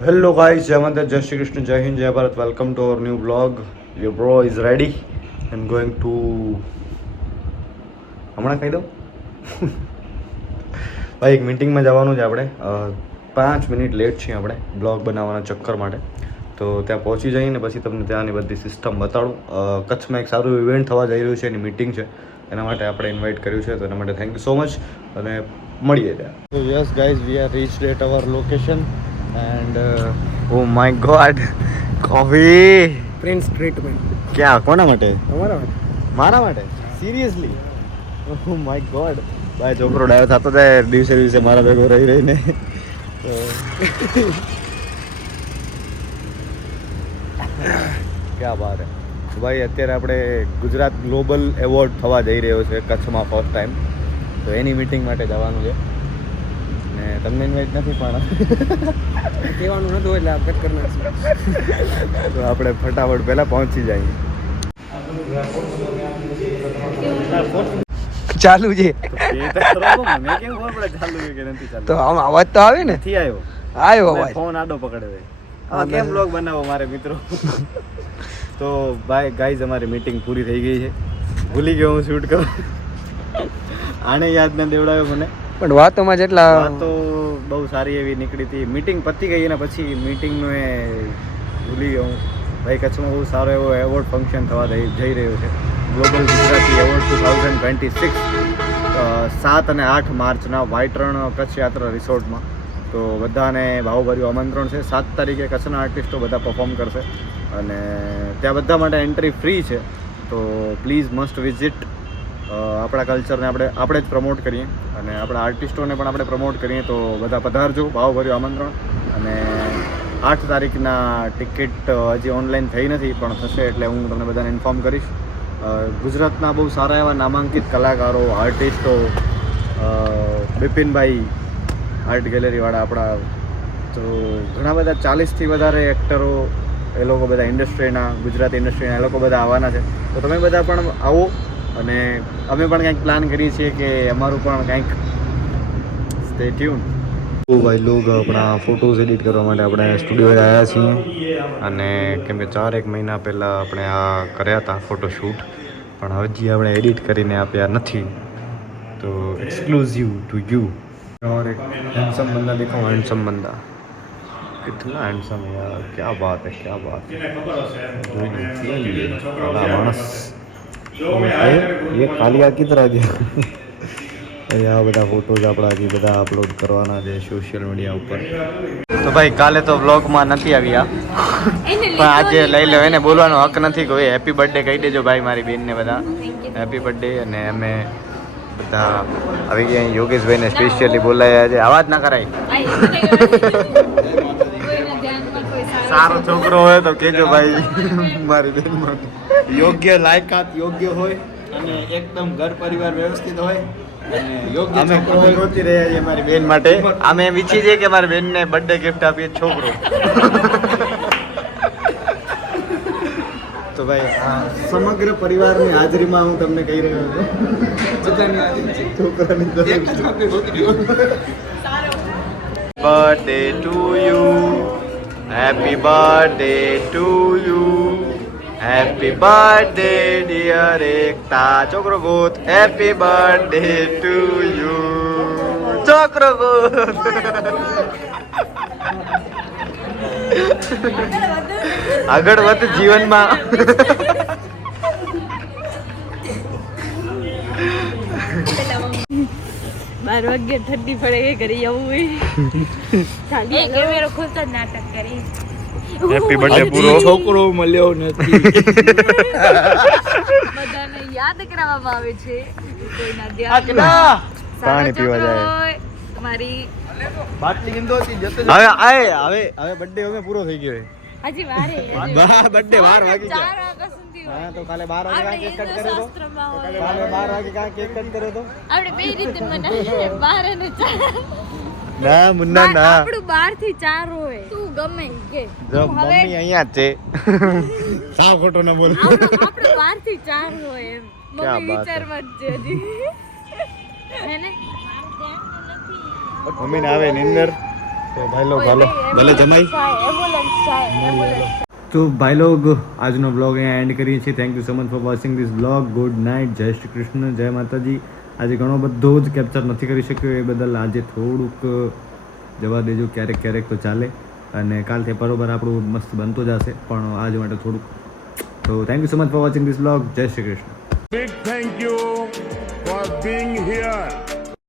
Hello guys, Jai Mata, Jai Shri Krishna, Jai Hind, Jai Bharat. Welcome to our new vlog. Your bro is ready. I'm going to હમણાં કહી દઉં ભાઈ એક મિટિંગમાં જવાનું છે આપણે 5 મિનિટ લેટ છીએ આપણે બ્લોગ બનાવવાના ચક્કર માટે તો ત્યાં પહોંચી જઈને પછી તમને ત્યાંની બધી સિસ્ટમ બતાડું કચ્છમાં એક સારું ઇવેન્ટ થવા જઈ રહ્યું છે એની મિટિંગ છે એના માટે આપણે ઇન્વાઇટ કર્યું છે તો એના માટે થેન્ક યુ સો મચ અને મળીએ ત્યાં તો yes guys we are reached at our location and oh my God coffee prince treatment ક્યાં કોના માટે તમારા માટે મારા માટે સિરિયસલી ઓ માય ગોડ ભાઈ છોકરો ડાયો થતો જાય દિવસે દિવસે મારા ભેગો રહી રહીને તો ક્યાં વાત હે તો ભાઈ અત્યારે આપણે ગુજરાત ગ્લોબલ એવોર્ડ થવા જઈ રહ્યો છે કચ્છમાં ફર્સ્ટ ટાઈમ તો એની મિટિંગ માટે જવાનું છે ને તમને ઇન્વાઇટ નથી પણ કહેવાનું નતું એટલે આ કટ કરી નાખશું તો આપણે ફટાફટ પહેલાં પહોંચી જઈએ ચાલુ છે તો આમ અવાજ તો આવે ને નથી આવ્યો આવ્યો અવાજ ફોન આડો પકડે હવે કેમ બ્લોગ બનાવો મારે મિત્રો તો ભાઈ ગાઈઝ અમારી મીટિંગ પૂરી થઈ ગઈ છે ભૂલી ગયો હું શૂટ કરું આને યાદ ન દેવડાવ્યો મને પણ વાતોમાં જેટલા વાતો બહુ સારી એવી નીકળી હતી મીટિંગ પતી ગઈ અને પછી મીટિંગનું એ ભૂલી ગયો હું ભાઈ કચ્છમાં બહુ સારો એવો એવોર્ડ ફંક્શન થવા જઈ રહ્યો છે ગ્લોબલ ગુજરાતી એવોર્ડ 2026 7 અને 8 માર્ચના વ્હાઇટ રણ કચ્છ યાત્રા રિસોર્ટમાં તો બધાને ભાવભર્યું આમંત્રણ છે 7 તારીખે કચ્છના આર્ટિસ્ટો બધા પરફોર્મ કરશે અને ત્યાં બધા માટે એન્ટ્રી ફ્રી છે તો પ્લીઝ મસ્ટ વિઝિટ આપણા કલ્ચરને આપણે જ પ્રમોટ કરીએ અને આપણા આર્ટિસ્ટોને પણ આપણે પ્રમોટ કરીએ તો બધા પધારજો ભાવભર્યું આમંત્રણ અને 8 તારીખના ટિકિટ હજી ઓનલાઈન થઈ નથી પણ થશે એટલે હું તમને બધાને ઇન્ફોર્મ કરીશ ગુજરાતના બહુ સારા એવા નામાંકિત કલાકારો આર્ટિસ્ટો બિપિનભાઈ આર્ટ ગેલેરીવાળા આપણા તો ઘણા બધા 40થી વધારે એક્ટરો એ લોકો બધા ઇન્ડસ્ટ્રીના ગુજરાતી ઇન્ડસ્ટ્રીના એ લોકો બધા આવવાના છે તો તમે બધા પણ આવો અને અમે પણ કંઈક પ્લાન કરીએ છીએ કે અમારું પણ કંઈક સ્ટે ટ્યુન તો ભાઈ લોગ આપણા ફોટોઝ એડિટ કરવા માટે આપણે સ્ટુડિયોએ આવ્યા છીએ અને કેમ કે 4 મહિના પહેલાં આપણે આ કર્યા હતા ફોટોશૂટ પણ હજી આપણે એડિટ કરીને આપ્યા નથી તો एक्सक्लूसिव टू यू और एक हैंडसम बंदा देखो हैंडसम बंदा कितना हैंडसम है यार क्या बात है मानस ये कालिया की तरह ગયા આ બધા ફોટોઝ આપણા હજી બધા અપલોડ કરવાના છે સોશિયલ મીડિયા ઉપર તો ભાઈ કાલે તો વ્લોગમાં નથી આવ્યા પણ આજે લઈ લો એને બોલવાનો હક નથી કોઈ હેપી બર્થડે કહી દેજો ભાઈ મારી બેનને બધા હેપી બર્થડે અને અમે બધા આવી ગયા યોગેશભાઈને સ્પેશિયલી બોલાયા છે અવાજ ના કરાય સારો છોકરો હોય તો કેજો ભાઈ મારી બેન યોગ્ય લાયકાત યોગ્ય હોય અને એકદમ ઘર પરિવાર વ્યવસ્થિત હોય અને યોગ્ય છોકરો ગોતી રહ્યા છે મારી બેન માટે અમે વિચારીએ છીએ કે મારી બેનને બર્થડે ગિફ્ટ આપીએ છોકરો તો ભાઈ સમગ્ર પરિવારની હાજરીમાં હું તમને કહી રહ્યો છું છોકરાની birthday to you happy birthday to you happy birthday dear Ekta છોકરો ગોત હેપી બર્થડે ટુ યુ છોકરો ગોત આગળ વધ જીવનમાં 12 વાગે ઠંડી પડે કે ઘરે આવું હોય કેમેરો ખોલતો નાટક કરી હેપી બર્થડે પૂરો છોકરો મળ્યો નથી બધાને યાદ કરાવવામાં આવે છે કોઈના ધ્યાન પાણી પીવા જાય મારી બાટલી કિંદો હતી જતો હવે બર્થડે હવે પૂરો થઈ ગયો હજી વારે બર્થડે 12 વાગી 4 ગયા વાગ્યા સુધી હા તો કાલે 12 વાગે કેક કટ કર્યો તો કાલે 12 વાગે કેક કટ કર્યો તો આપણે બે રીતે મનાવીએ 12 અને 4 ના મુન્ના ના આપણું 12 થી 4 હોય તું ગમે કે જો મમ્મી અહીંયા જ છે સાવ ખોટો ન બોલ આપણું 12 થી 4 હોય એમ મમ્મી વિચારવા જ છે હજી હે ને મમ્મીને આવે નિંદર તો ભાઈ લોગ હાલો ભલે જમાઈ. તો ભાઈ લોગ આજનો બ્લોગ અહીંયા એન્ડ કરીએ છીએ. Thank you so much for watching this blog. Good night. જય શ્રી કૃષ્ણ, જય માતાજી. આજે ઘણો બધો જ કેપ્ચર નથી કરી શક્યો, એ બદલ આજે થોડુંક જવા દેજો. ક્યારેક ક્યારેક તો ચાલે, અને કાલથી બરોબર આપણું મસ્ત બનતો જશે, પણ આજ માટે થોડુંક. તો thank you so much for watching this blog. જય Shri Krishna. Big thank you for being here.